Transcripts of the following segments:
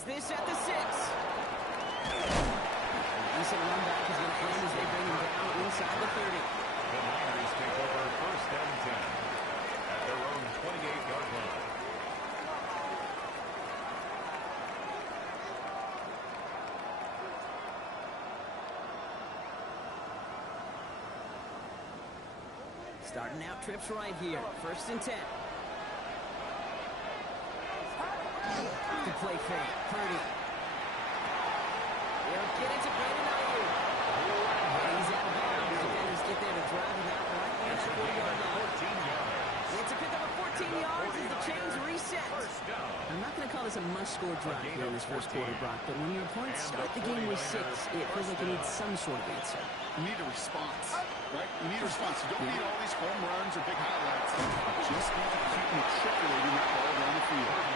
has this at the 6. Decent run back is going to end as they bring him down inside the 30. The Niners take over first and 10 at their own 28-yard line. Starting out trips right here. First and 10. To play fake. Purdy. They'll get it to Brandon Ayuk. He's out of bounds. Defenders get there to drive him out right on that 40-yard line. It's a pickup of 14 yards as the chains reset. I'm not going to call this a must-score drive here in this first quarter, Brock, but when your opponents start the game with 6, it feels like you need some sort of answer. You need a response, right? You need a response. You don't need all these home runs or big highlights. You just need to keep matriculating that ball down the field. And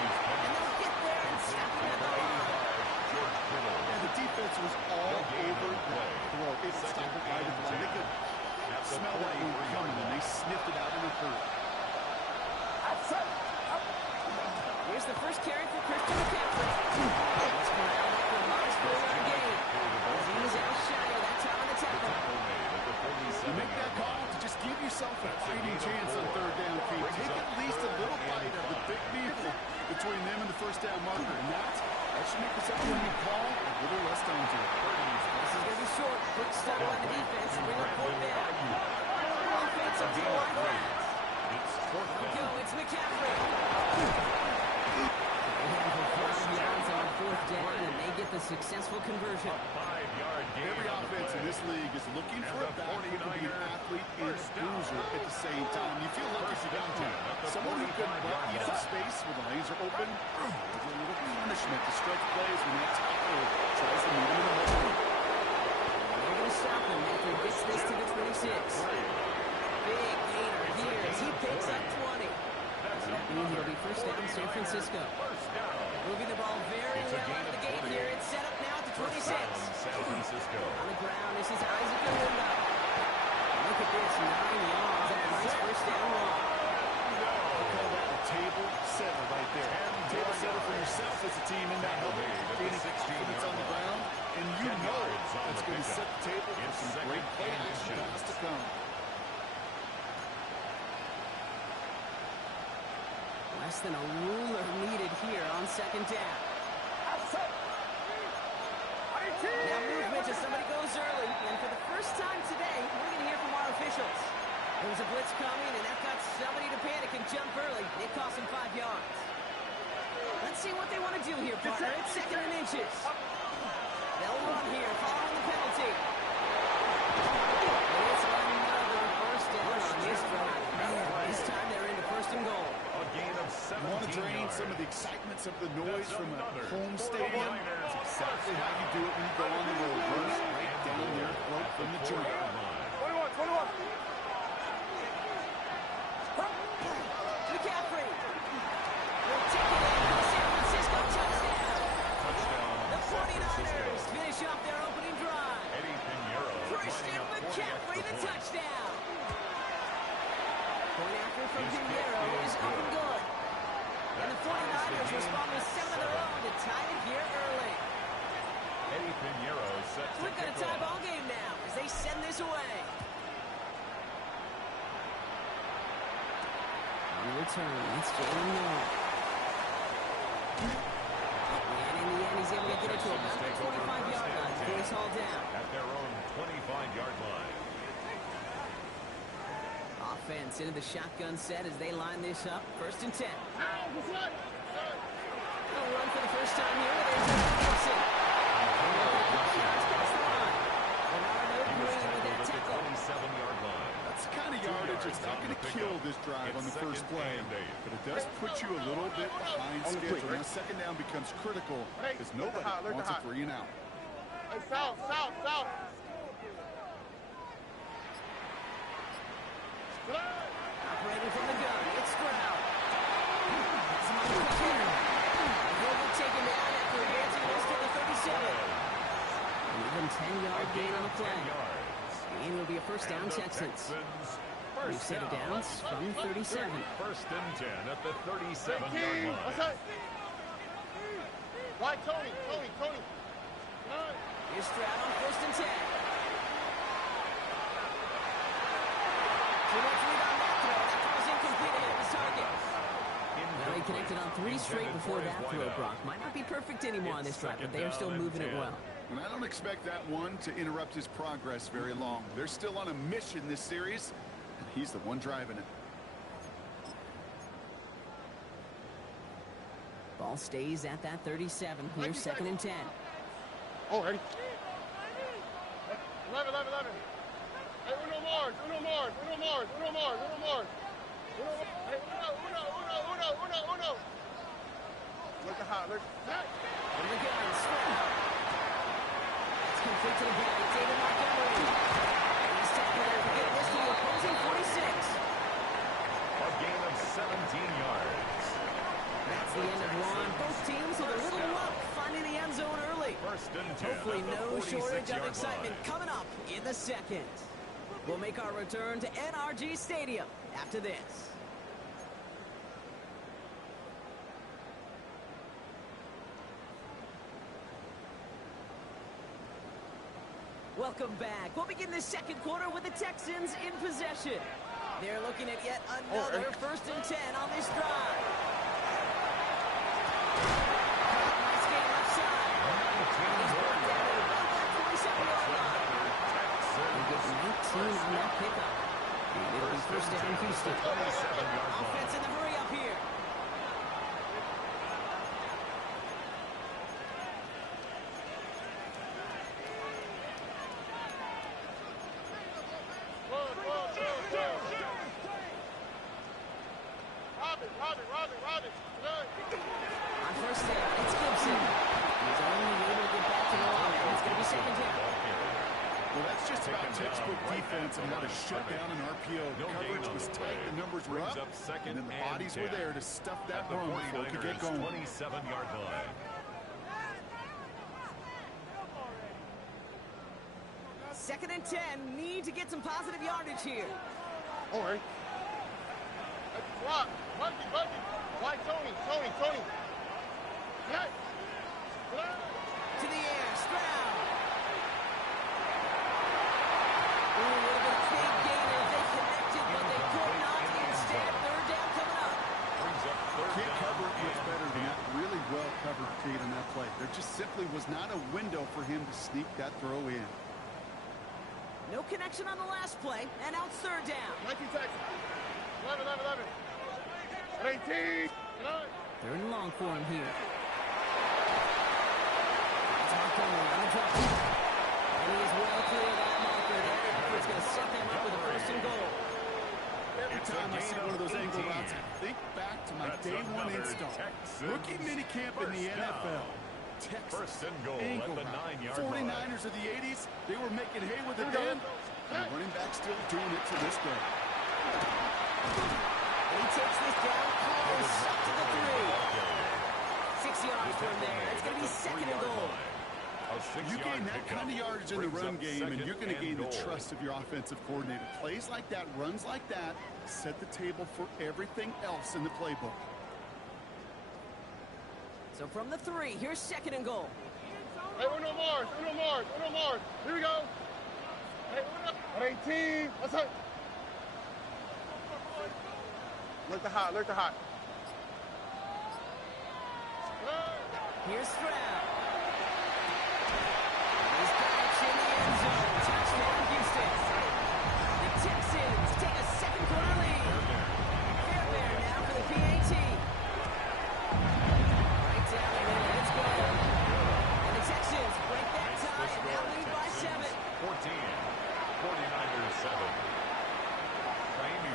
they'll get there and stop him at the line. And the defense was all over that throw. It stopped it right at the line. They could smell that one coming, and they sniffed it out in the third. Here's the first carry for Christian McCaffrey. Let's go out after a modest 4-yard gain. He's outshining that time on the tackle. You make that call to just give yourself a fighting chance on third down, Keith. Take at least a little bite of the big vehicle between them and the first down marker. And that should make the second one call a little less daunting. This is going to be short. Quick start on the defense. Bring up 4th down. Offensive to the line pass. Go, it's McCaffrey. They have for 5 yards on 4th down, and they get the successful conversion. Every offense in this league is looking for a back who can be an athlete and a bruiser at the same time. You feel lucky if you got to. Someone who can eat up space when the lanes are open. There's a little punishment to stretch plays when that tackle tries to meet him in the middle. They're going to stop him after he gets this to the 26. Big gainer here as he picks up 20. That means it'll be first down San Francisco. Moving the ball very well out of the gate here. It's set up now at the 26. On the ground, this is Isaac Owuda. Look at this, 9 yards and a nice first down run. I call that a table setter right there. Table setter for yourself as a team in that helmet. Gaining confidence on the ground, and you know it's going to set the table for some great play action to come. Less than a ruler needed here on second down. Now movement as somebody goes early, and for the first time today, we're going to hear from our officials. There was a blitz coming, and that got somebody to panic and jump early. It cost them 5 yards. Let's see what they want to do here, partner. It's 2nd and inches. They'll run here, following the penalty. And it's another first down on this drive. This time they're into 1st and goal. You want to drain some of the excitements of the noise from a home stadium? That's exactly how you do it when you go on the road. Run it right down their throat from the joint. 21. McCaffrey will take it in for the San Francisco touchdown. The 49ers finish off their opening drive. Christian McCaffrey, the touchdown. Point after from Pinheiro is up and good. And the 49ers respond with 7 of their own to tie it here early. We've got a tie ball game now as they send this away. On the return, it's Jalen Moore. And in the end, he's able to get it to about the 25-yard line before he's hauled down. At their own 25-yard line. Offense into the shotgun set as they line this up. 1st and 10. They'll run for the first time here. There's Gibson. That's the kind of yardage it's not going to kill this drive on the first play, but it does put you a little bit behind schedule. Now 2nd down becomes critical because nobody wants a 3 and out. South. Operating from the gun, it's Stroud. That's Michael Carter. He'll be taken down after advancing this to the 37. An even 10-yard gain on the play. And it'll be a first down Texans. We've set it down from 37. 1st and 10 at the 37-yard line. Why, Tony? Here's Stroud on 1st and 10. Too much lead on that throw. That throws incomplete ahead of his target. Well, he connected on 3 straight before that throw, Brock. Might not be perfect anymore on this drive, but they are still moving it well. And I don't expect that one to interrupt his progress very long. They're still on a mission this series, and he's the one driving it. Ball stays at that 37. Here's 2nd and 10. Oh, ready? 11. Hey, uno more. Hey, uno. Look at hot. From the gun, Stroud. That's complete to the back. David Montgomery. And he's tackled there to get this to the opposing 46. A gain of 17 yards. That's the end of one. Both teams with a little luck finding the end zone early. 1st and 10. Hopefully no shortage of 46-yard excitement line. coming up in the second. We'll make our return to NRG Stadium after this. Welcome back. We'll begin the second quarter with the Texans in possession. They're looking at yet another 1st and 10 on this drive. Nice game left side. He's brought down at about that 27-yard line. He gets 19 on that pickup. And it'll be 1st down Houston. 27-yard line. Offense in the hurry up here. Robin. On 1st down, it's Gibson. He's only able to get back to the line. It's going to be 2nd down. Well, that's just about textbook defense and how to shut down an RPO. The coverage was tight, the numbers were up, and then the bodies were there to stuff that run before it could get going. 27-yard line. Second and 10. Need to get some positive yardage here. All right. Rock. Buggy. Why, Tony? Hey. To the air, Stroud. Ooh, a little bit of big gainer. They connected, but they could not. Instead, 3rd down coming up. Can't cover it much better than that. Really well covered, Kate, on that play. There just simply was not a window for him to sneak that throw in. No connection on the last play, and out 3rd down. 19 seconds. 11. 18. 3rd and long for him here. It's Montgomery on the drop. And he is well clear of that marker there. It's going to set them up with a 1st and goal. Every time I see one of those angle routes, I think back to my day one install. Rookie minicamp in the NFL. Texas 1st and goal angle at the route. 9-yard line. 49ers of the 80s, they were making hay with it then. And the running back still doing it to this day. He takes this down close up to the 3. 6 yards from there. It's going to be 2nd and goal. You gain that kind of yardage in the run game, and you're going to gain the trust of your offensive coordinator. Plays like that, runs like that, set the table for everything else in the playbook. So from the 3, here's 2nd and goal. Hey, uno more. Here we go. Hey, uno. 18. Let's go. Look the hot. Here's Stroud. He's got it in the end zone. Touchdown, Houston. The Texans take a second quarter lead. Fairbairn now for the PAT. Right down the middle. It's good. And the Texans break that tie and now lead by 7. 14. 49ers 7.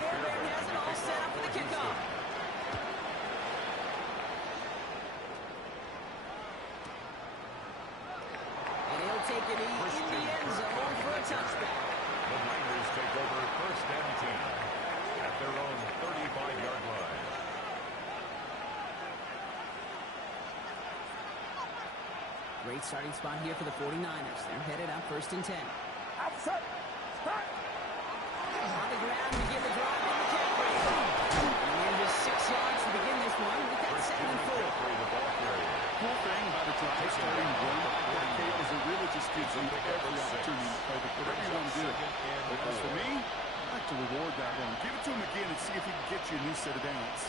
Fairbairn has it all set up for the kickoff. Take it in the end zone for a touchback. The Niners take over 1st and 10 at their own 35-yard line. Great starting spot here for the 49ers. They're headed out 1st and 10. Outside. Start. On the ground to get the drive in the McCaffrey. And just 6 yards to begin this one. We've got 2nd and 4. Cool thing about a you a new set of downs.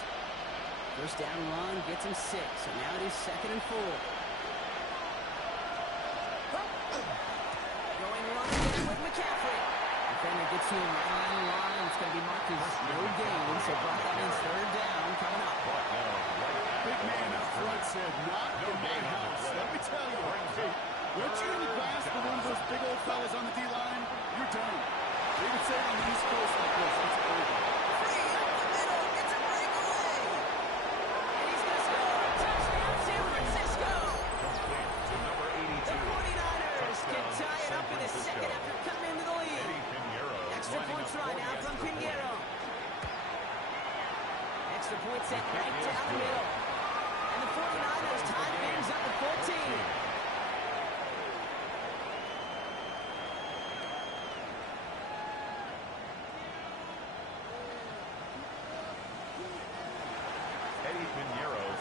First down run gets him 6, so now it is 2nd and 4. Going run again with McCaffrey. Defender gets to him right on the line. It's going to be marked as no gain, so brought that means 3rd down coming up. Big man up front said, not in my house. Let me tell you, once you're in the grasp of one of those big old fellas on the D-line, you're done. They would say it on the East Coast like this, it's over. Free up the middle, it's a breakaway. And he's going to score. Touchdown, San Francisco. To number 82. The 49ers can tie it up in a second after coming into the lead. Extra point try now from Pinheiro. Extra point set right down the middle. And the 49ers tie things up at 14.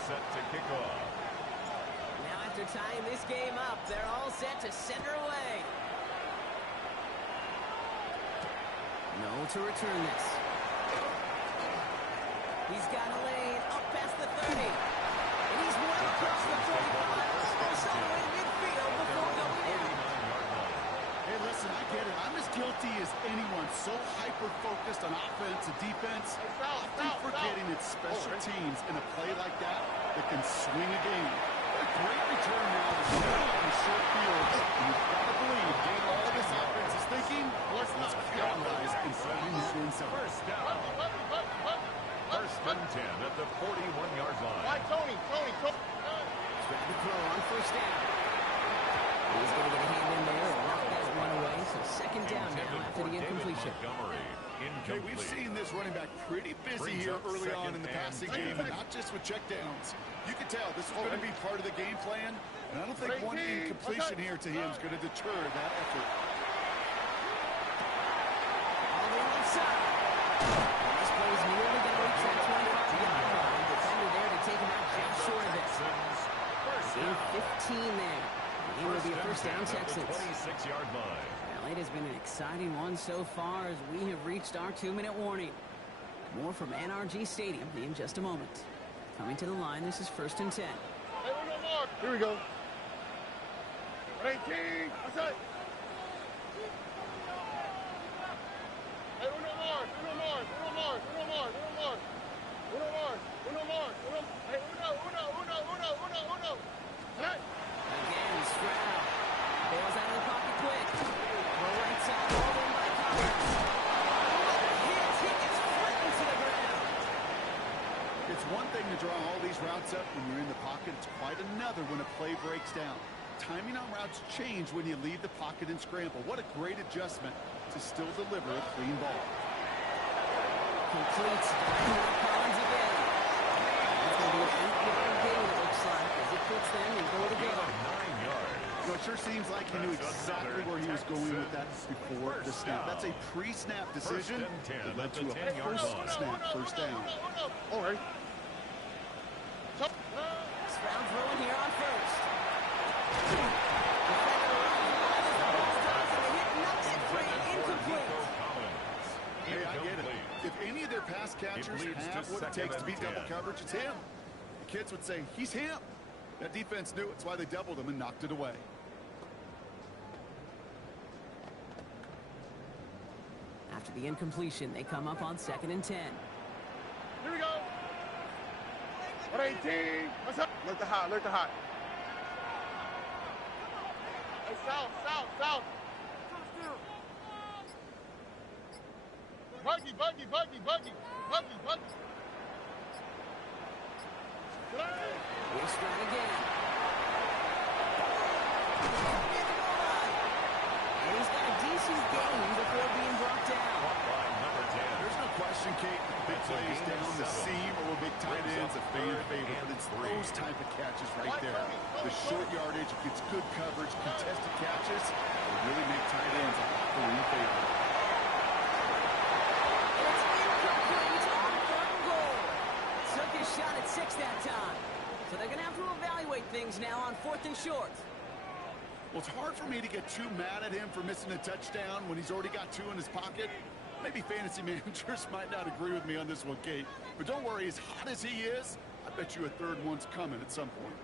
Set to kick off. Now after tying this game up, they're all set to send her away. No to return this. He's got a lane up past the 30. And he's well across the 45, almost all the way to midfield before going in. Hey, listen, I get it. I'm as guilty as anyone. So hyper-focused on offense and defense. Often forgetting it's special teams in a play like that can swing a game. What a great return now to in the short field. And you've got to believe all of this offense is thinking, let's capitalize and find that end zone. First down. First and 10 at the 41-yard line. Why, Tony? Grab the throw on first down. He's going to get a hand in there and knock that one away. So 2nd down now after the incompletion. Okay, we've seen this running back pretty busy here early on in the passing game, and not just with checkdowns. You can tell this is going to be part of the game plan, and I don't think one incompletion here to him is going to deter that effort. On the outside. This play is nearly going to reach that 25-yard line. Defender there to take him out just short of it. Gain 15 there. He will be a first down Texans. 26-yard line. Well, it has been an exciting one so far as we have reached our 2-minute warning. More from NRG Stadium in just a moment. Coming to the line, this is 1st and 10. Hey, here we go. 18. What's that? Hey, uno more. Hey, uno. Hey. Again, Stroud. Bails out of the pocket quick. The right side, all in by Collins. He gets flattened to the ground. It's one thing to draw all these routes up when you're in the pocket. It's quite another when a play breaks down. Timing on routes change when you leave the pocket and scramble. What a great adjustment to still deliver a clean ball. Completes Collins again. It's going to be an 8-yard gain, it looks like, as he puts them in goal to go. 9 yards. You know, it sure seems like he knew exactly where he was going with that before the snap. That's a pre-snap decision that led to a post-snap first down. All right. Stroud throwing here on first. Hey, I get it. If any of their pass catchers have what it takes to beat double coverage, it's him. The kids would say, he's him. That defense knew it. It's why they doubled him and knocked it away. After the incompletion, they come up on 2nd and 10. Here we go. 118. What's up? Look the hot. Hey, south. Buggy. Here's Stroud again. And he's got a decent gain before being brought down. There's no question, Kate, big plays down the seam or big tight ends a fan favorite, but it's those type of catches right there. The short yardage, gets good coverage, contested catches, will really make tight ends a lot more in favor. It's incomplete on 3rd goal. Took his shot at 6 that time. So they're going to have to evaluate things now on 4th and short. Well, it's hard for me to get too mad at him for missing a touchdown when he's already got 2 in his pocket. Maybe fantasy managers might not agree with me on this one, Kate. But don't worry, as hot as he is, I bet you a third one's coming at some point.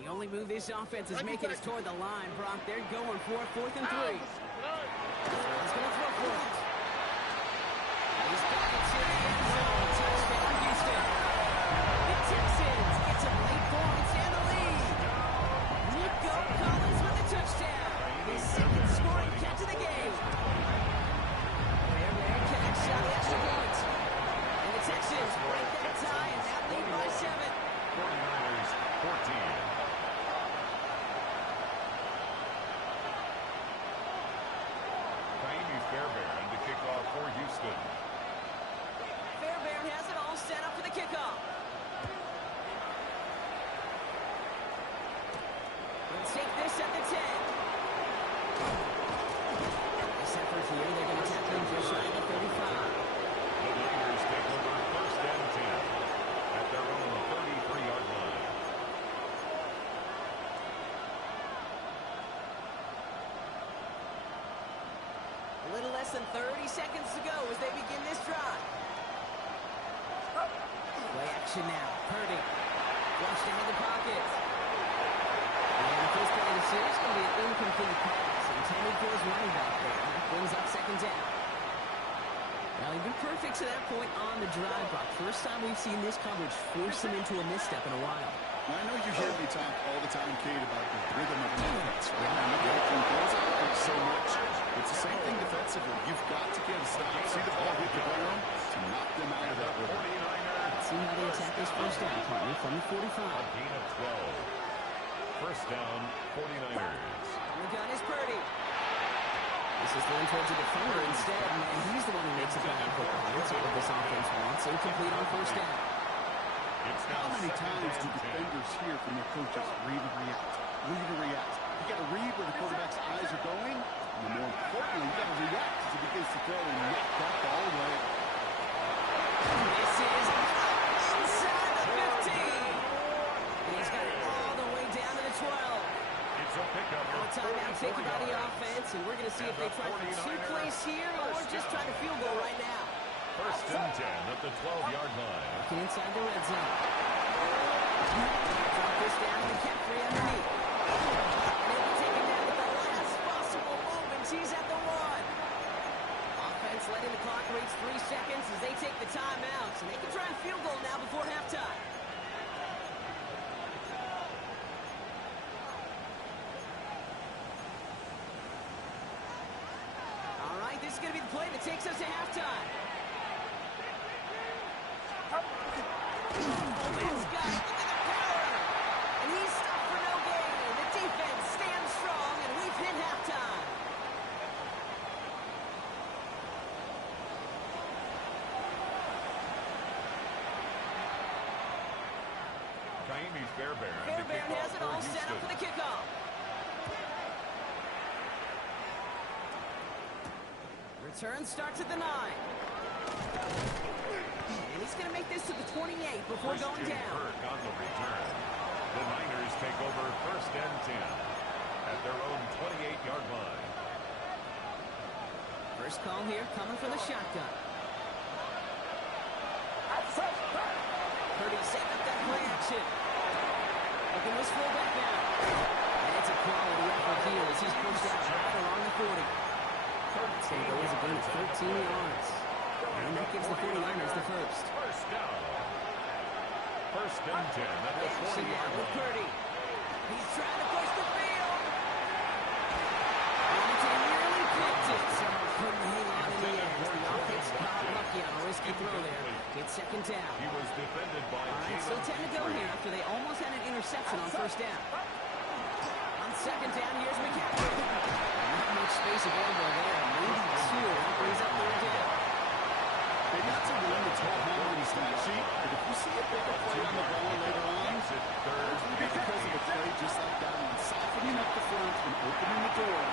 The only move this offense is making is toward the line, Brock. They're going for it, 4th and 3. He's going to throw for it. He's got it to the end zone. Touchdown, Houston. The Texans get some late points and the lead. Nico Collins with the touchdown. His second scoring catch of the game. There connects on the extra point. And the Texans break that tie and now lead by 7. 49ers 14. Fairbairn to kick off for Houston. Fairbairn has it all set up for the kickoff. We'll take this at the 10. This effort here, they're going to tackle him just shy of the 35. The Niners take over 1st and 10 at their own 33-yard line. A little less than 30 seconds to go as they begin this drive. Play action now. Purdy. Flushed into the pocket. And the first play of the series is going to be an incomplete pass intended for his running back there. That brings up 2nd down. Now, he's been perfect to that point on the drive, Brock. First time we've seen this coverage force him into a misstep in a while. Now, I know you hear me talk all the time, Kate, about the rhythm of an offense. Right? I know everything goes out so much. It's the same thing defensively. You've got to get a stop. See the ball hit the ground to knock them out of that rhythm. Let's see how they attack this first down, partner, from the 45. A gain of 12. First down, 49ers. The gun is Purdy. This is thrown towards a defender instead, and he's the one who makes a bad football. That's what this offense wants. Incomplete on first down. How many times do defenders hear from their coaches, read and react, read and react? You got to read where the quarterback's eyes are going, and more importantly, you got to react as he begins to throw and knock that ball away. This is inside the 15. And he's got it all the way down to the 12. It's a pickup. Timeout taken by the offense, and we're going to see if they try for 2 plays here or just try to field goal right now. 1st and 10 at the 12-yard line. Looking inside the red zone. Drop this down to McCaffrey underneath. And he'll be taken down with the last possible movement. He's at the 1. Offense letting the clock reach 3 seconds as they take the timeouts. And they can try a field goal now before halftime. All right, this is going to be the play that takes us to halftime. Bowman's got it. Look at the power. And he's stopped for no gain. The defense stands strong, and we've hit halftime. Fairbairn has it all set up for the kickoff. Return starts at the 9. And he's going to make this to the 28 before going down. On the return. The Niners take over 1st and 10 at their own 28-yard line. First call here coming from the shotgun. Purdy setting up that play action. Looking this fullback now. And it's a quality effort here as he's pushed out right along the 40. It's going to go as a gain of 13 yards. And that gives the 49ers the first. First down. 1st and 10 at the 40-yard with line. Purdy. He's trying to push the field. And he nearly picked it. So couldn't hang on in the end. The offense got lucky on a risky throw there. It's 2nd down. He was defended by All right, still 10 to go here after they almost had an interception on first down. On 2nd down, here's McCaffrey. Not much space available there. Maybe 2. That brings up 3rd down. Maybe not to win the 12 home on the stat sheet, but if you see a bigger play on the ball later on, it's going to be because of a play just like that one, softening up the front and opening the door.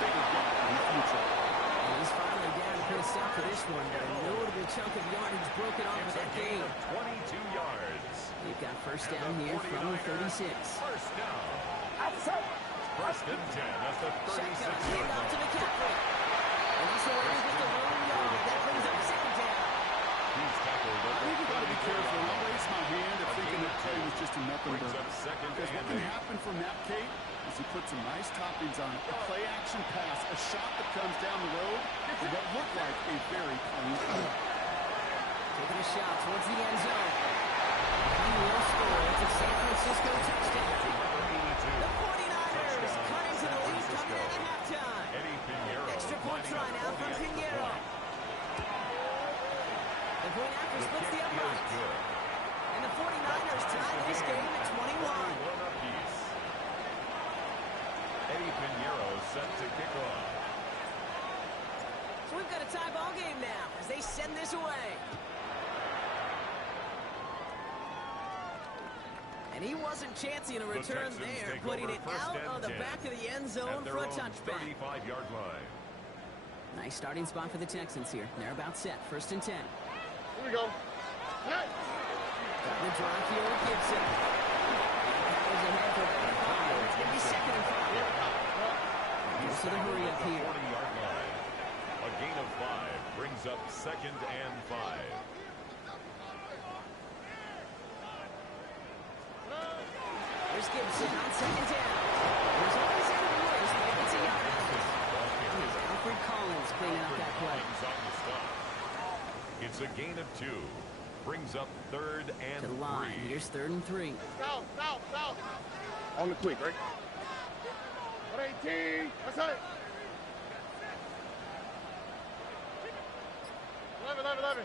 Bigger gap in the future. And he's finally down to put a stop to this one, but a notable chunk of yardage broken off with that game. 28 First down here from the 36. First down. First and 10 at the 36-yard Shotgun, line. to the captain. And he's away with the lone yard. That brings up second down. He's tackled at the You've got to be careful. I'll raise my hand if thinking that play was just a nothing Brings burger. up second Because what and can 8. happen from that, Kate, is he puts some nice toppings on it. A play-action pass, a shot that comes down the road, and what looked like a very clean play. Taking a shot towards the end zone. He will score. It's a San Francisco touchdown. The 49ers cutting to the lead coming in at halftime. Eddie Pinheiro. Extra point try now from Pinheiro. The point after splits the uprights. And the 49ers tie this game at 21. One apiece. Eddie Pinheiro set to kick off. So we've got a tie ball game now as they send this away. And he wasn't chancing a return there, putting it out on the back of the end zone for a touchback. 35-yard line. Nice starting spot for the Texans here. They're about set. First and 10. Here we go. Hey. Got the drive here with Gibson. Powers ahead for about 5. It's going to be second and 5. Goes to the hurry up here. 40-yard line. A gain of 5 brings up second and 5. There's Gibson on second down. There's always any worse, but it's a yard. Here's Alfred Collins cleaning up that play. It's a gain of 2. Brings up third and To the line. 3. Here's third and 3. South. On the quick, right? 118. That's it. 11.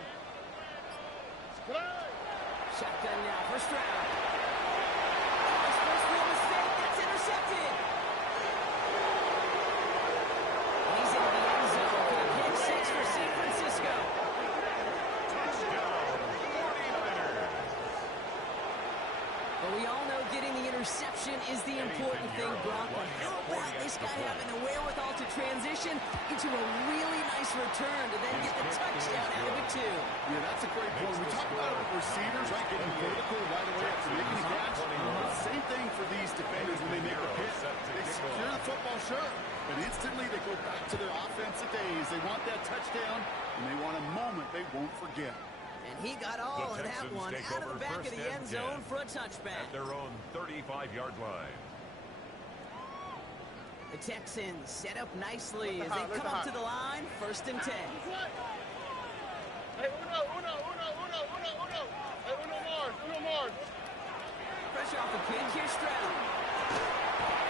Shotgun now for Stroud. His first real mistake. That's intercepted. And he's into the end zone for a pick 6 for San Francisco. Touchdown, 49ers. But we all know getting the interception is the important thing, Brock. But how about this guy having the wherewithal to transition into a really nice return to then get the touchdown out of it, too? Yeah, that's a great point. We talk about it with receivers, right, getting vertical right away after making a catch. Same thing for these defenders when they make a hit. They secure the football, sure, but instantly they go back to their offensive days. They want that touchdown, and they want a moment they won't forget. And he got all of that one out of the back of the end zone for a touchback. At their own 35-yard line. The Texans set up nicely as they come up to the line. First and 10. Hey, uno. Hey, uno more. Pressure off the kick. Here's Stroud.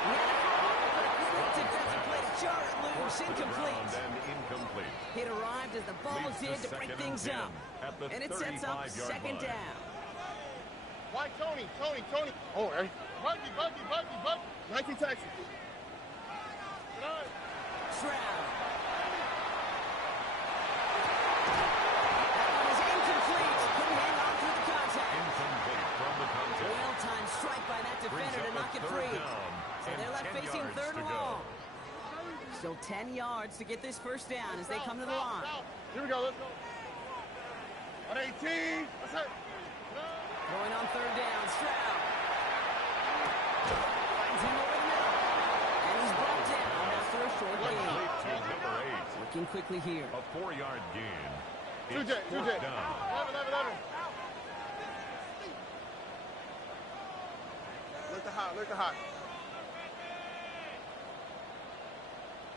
He had a call, but a quick defensive play to jar it loose. Incomplete. And incomplete. It arrived as the ball Leads to did to break second things and up. 10 at the And it sets up 35-yard second line. down. Why Tony? Oh, hey. Buggy. Nike Texas. Stroud. That one is incomplete. Couldn't hang on through the contact. Incomplete from the contact. Well-timed strike by that defender to knock it free. So they're left facing third and long. Still 10 yards to get this first down as they come to the line. Here we go. Let's go. 118. That's it. Going on third down, Stroud. Finds him over the middle. And he's brought down after a short gain. Complete to number 8. Looking quickly here. A 4-yard gain. It's 2J. fourth down. 11. Look the hot.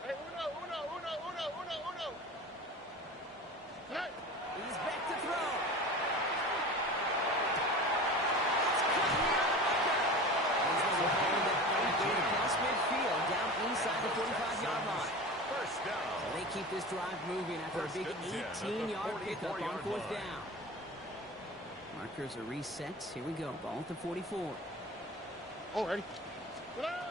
Hey, uno. Hey. He's back to throw. He's going to hold that ball across midfield down inside the 45-yard line. First down. So they keep this drive moving after a big 18-yard pickup on fourth down. Markers are reset. Here we go. Ball at the 44. Already. Stroud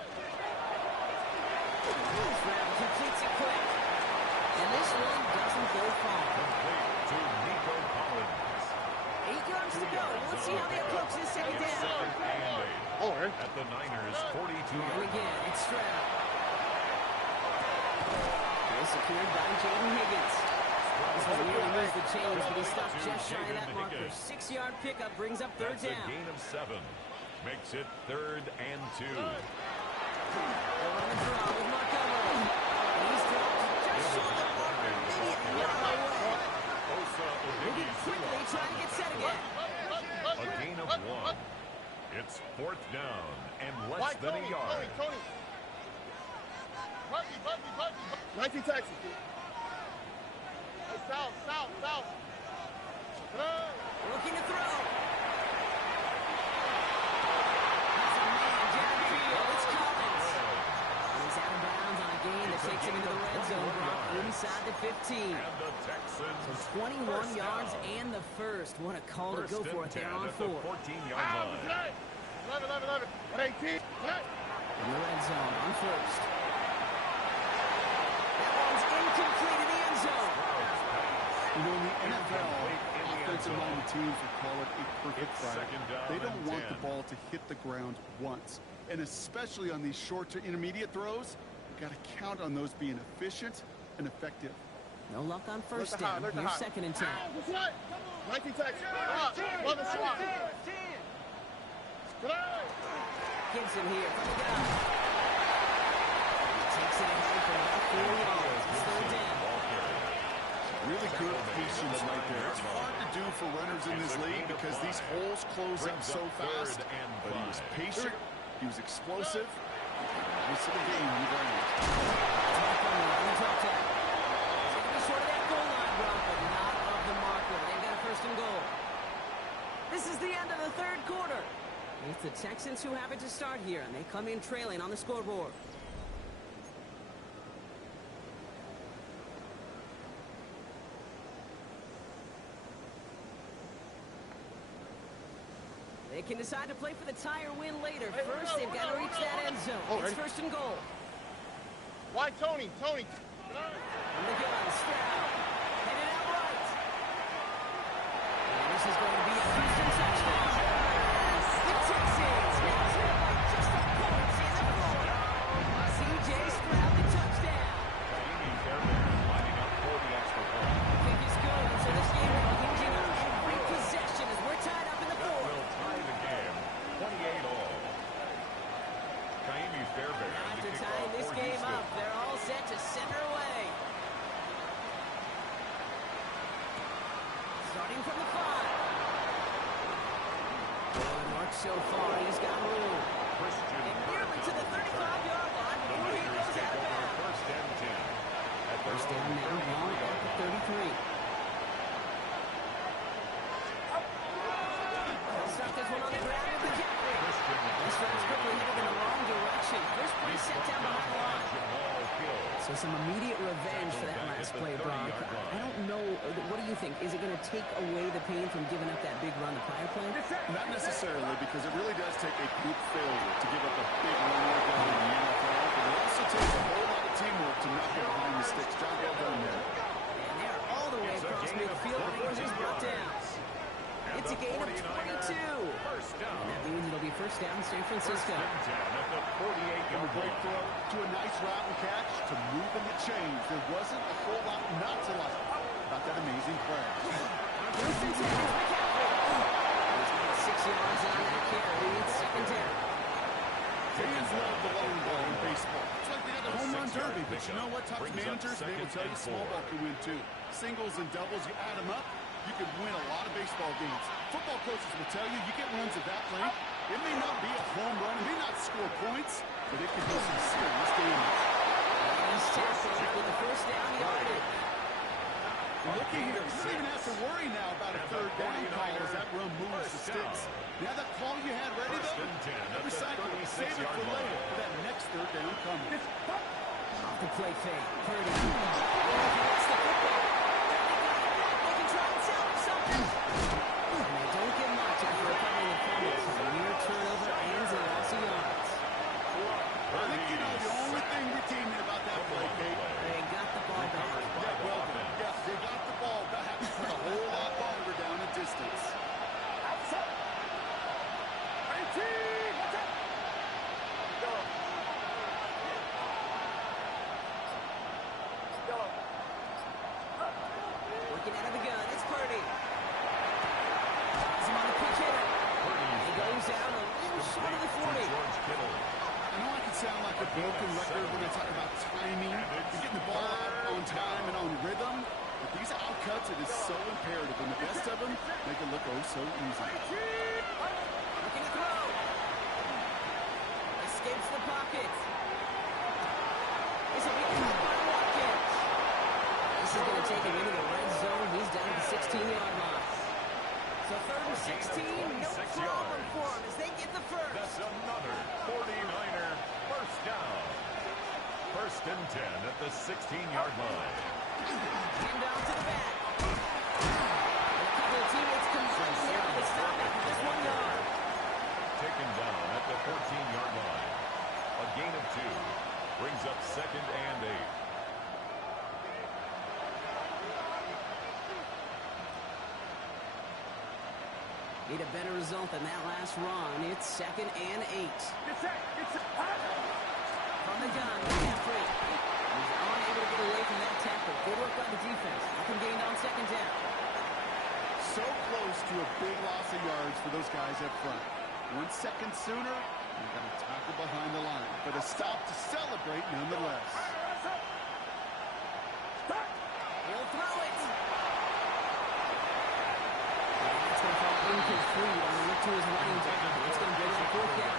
completes it quick. And this one doesn't go far. Complete to Nico Collins. 8 yards to go. Let's see how they approach this second down. Already. At the Niners' 42. And again, it's Stroud. Well secured by Jaden Higgins. Stroud This one really moves the chains, but he stopped just shy of that marker. 6-yard pickup brings up third down. That's a gain of 7. Makes it 3rd and 2. They're on the draw with Montgomery. He's dropped just short of the marker. Maybe a yard away. Moving quickly, trying to get set again. A gain of 1. It's 4th down and less than a yard. Tony. 19 Texas. Hey, south. Looking to throw. That's a man, Jared Field. It's Collins. He's out of bounds on a gain that takes him into the red zone. Brock inside the 15. And the Texans. So 21 yards and the first. What a call to go for it there on 4. 14-yard line. 11. At 18. In the red zone on first. That one's incomplete in the end zone. You know, in the NFL, offensive-minded teams would call it a perfect Friday. They don't want the ball to hit the ground once. And especially on these short to intermediate throws, you've got to count on those being efficient and effective. No luck on first down. Here's 2nd and 10. 19 Texas. Love the swap. Gibson here from the gun. He takes it ahead for about 4 yards. It's third down. Really good patience right there. It's hard to do for runners in this league because these holes close up so fast. But he was patient. He was explosive. This is the game he learned. He's going to be short of that goal line, Brock, but not of the marker. They've got a 1st and goal. This is the end of the 3rd quarter. It's the Texans who have it to start here, and they come in trailing on the scoreboard. They can decide to play for the tie or win later. First, they've got to reach that end zone. It's 1st and goal. Why Tony? From the gun, Stroud. Headed out right. And this is going to be a Houston touchdown. The Texans now trail by just a point in the 4th. C.J. Stroud, the touchdown. Lining up for the extra point. Kick is good, and so this game will be hinging on every possession as we're tied up in the 4th. Will tie the game, 28 all. Kaimi Fairbairn. After tying this game up, they're all set to center away. Starting from the 5. Good work so far. He's got room. And nearly to the 35-yard line before he goes out of bounds. 1st and 10. First down now, long at the 33. Stop this one on the ground with the McCaffrey. This drive's quickly headed in the wrong direction. First play set down behind the line. So some immediate revenge for that last play, Brock. I don't know. What do you think? Is it going to take away the pain from giving up that big run the prior play? Not necessarily, because it really does take a group failure to give up a big run like that in the NFL. But it also takes a whole lot of teamwork to knock it behind the sticks. Job well done there. And they're all the way across midfield before he's brought down. It's a gain of 22. And that means it'll be 1st down San Francisco. And a great throw to a nice route and catch to move in the chains. There wasn't a whole lot not to like about that amazing play. Houston tackles McCaffrey. He's got 6 yards on that carry. It's 2nd down. Fans love the long ball in baseball. It's like they got the home run derby, but you know what? Top managers, they will tell you small ball can win too. Singles and doubles, you add them up, you can win a lot of baseball games. Football coaches will tell you, you get runs at that length, it may not be a home run, it may not score points, but it can be some serious damage. He's tackled with the 1st down yardage. Looking here, you don't even have to worry now about a 3rd down call as that run moves the sticks. Now that call you had ready though, recycle it, save it for later for that next 3rd down coming. Off the play fake. Purdy. That's the football. They can try and salvage something. And they don't get much after recovering the fumbles. A near turnover ends in loss of yards. I think you know the only thing redeeming about that play, Kate. They got the ball back. Yeah, well done. Yeah, they got the ball back. A whole lot longer down the distance. broken record when I talk about timing and getting the ball out on time and on rhythm. But these outcuts, it is so imperative, and the best of them make it look oh so easy. Looking to throw. Escapes the pocket. This will be caught by Watkins. This is going to take him into the red zone. He's down at the 16-yard line. So 3rd and 16, no problem for him as they get the first. That's another 49er first down. 1st and 10 at the 16-yard line. Hand down to the back. And a couple of teammates combined here to stop after just 1 yard. Taken down at the 14-yard line. A gain of 2. Brings up 2nd and 8. Need a better result than that last run. It's 2nd and 8. From the gun, McCaffrey. He's unable to get away from that tackle. Good work by the defense. Nothing gained on 2nd down. So close to a big loss of yards for those guys up front. 1 second sooner, they're going to tackle behind the line. But a stop to celebrate nonetheless. He'll throw it. That's going to fall incomplete on the look to his running back. It's going to bring up 4th down.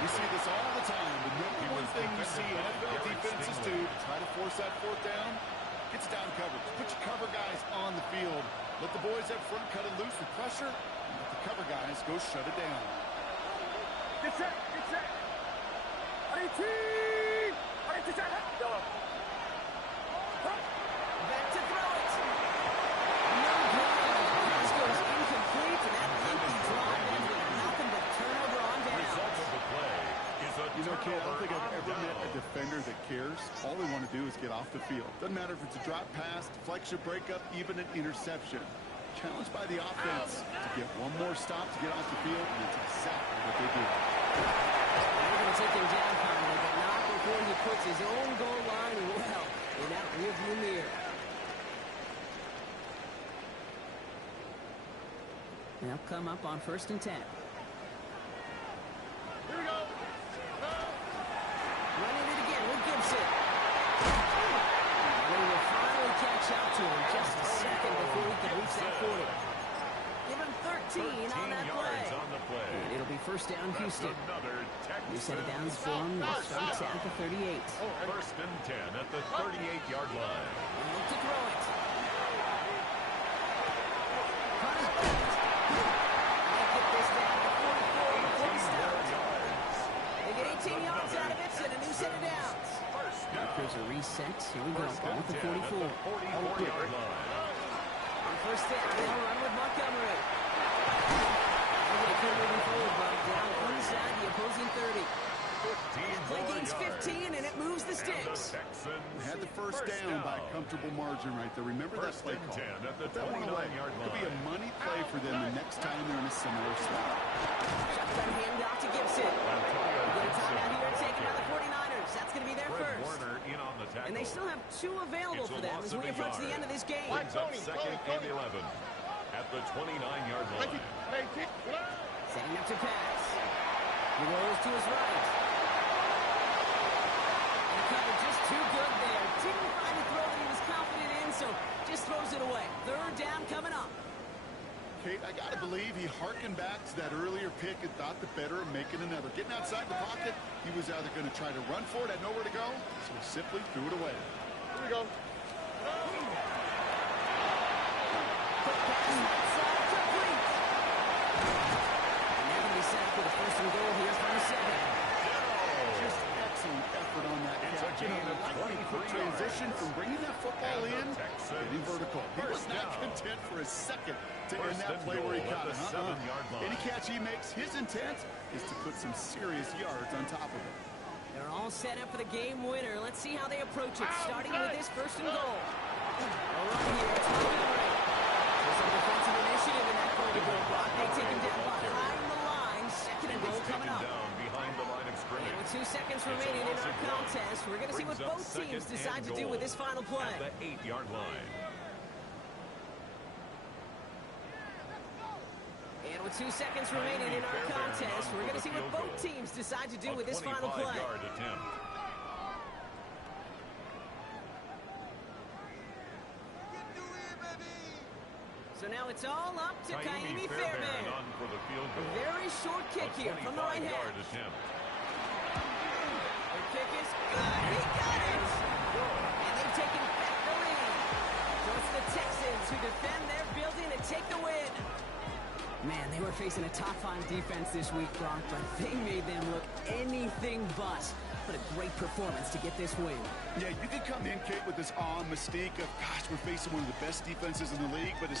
You see this all the time. The number one thing you see NFL defenses do to try to force that 4th down, gets down coverage. Put your cover guys on the field. Let the boys up front cut it loose with pressure. And let the cover guys go shut it down. Get set, get set. Back to throw it. No good. The pass goes incomplete, and that lengthy drive ends with nothing but turnover on downs. Result of the play is a You know, Kate, I don't think I've ever turnover met a on defender that cares. All they want to do is get off the field. Doesn't matter if it's a drop pass, deflection, breakup, even an interception. Challenged by the offense to get one more stop to get off the field, and it's exactly what they do. They're going to take him down finally, but not before he puts his own goal line well in that rearview mirror. They'll come up on 1st and 10. Here we go. Running it again with Gibson. They will finally catch up to him just a second before he can reach that 40. Give him 13 on that play. on the play. And it'll be 1st down Houston. Another New set of downs Texans for him. It starts at the 38. 1st and 10 at the 38-yard line. And look to throw it. Caught his back. They get this down to 44 before he stopped. They get 18 yards out of it and a new set of downs. There's a reset. Here we go. Ball at the 44. 44-yard line. On 1st down, they'll run with Montgomery. They're going to keep moving forward, but down inside the opposing 30. Play gains 15, and it moves the sticks. They had the first down by a comfortable margin right there. Remember that play call. Put that one away. Could be a money play for them the next time they're in a similar spot. Shotgun handoff to Gibson. We're going to timeout here taken by the 49ers. That's going to be their first. And they still have 2 available for them as we approach the end of this game. Brings up 2nd and 11 at the 29-yard line. Setting up to pass. He rolls to his right. And the cover just too good there. Didn't find a throw that he was confident in, so just throws it away. 3rd down coming up. Kate, I got to believe he harkened back to that earlier pick and thought the better of making another. Getting outside the pocket, he was either going to try to run for it, had nowhere to go, so he simply threw it away. Here we go. Quick pass, outside, complete. And they're going to be set up with a 1st and goal here from the 7. Just excellent effort on that It's a catch. gain of I like the 23 transition yards. from bringing that football And the in, Texans getting vertical. He was first not down. content for a second to end First that and play where he goal caught at it. the 7-yard line. Any catch he makes, his intent is to put some serious yards on top of it. They're all set up for the game winner. Let's see how they approach it, starting with this 1st and goal. All right here, it's Montgomery. There's some defensive initiative in that goal to goal block. They take him down behind the line. 2nd and goal coming up. Down behind the line of And scrimmage. with 2 seconds remaining in our contest, we're going to see what Brings up both teams 2nd decide and to do goal with this final play. At the 8-yard line. And with 2 seconds remaining in our contest, we're going to see what both teams decide to do with this final play. So now it's all up to Kaimi Fairbairn. A very short kick here from the right hand. The kick is good. He got it. And they've taken back the lead. So it's the Texans who defend their building and take the win. Man, they were facing a top-5 defense this week, Gronk, but they made them look anything but. What a great performance to get this win. Yeah, you could come in, Kate, with this mystique of, gosh, we're facing one of the best defenses in the league, but as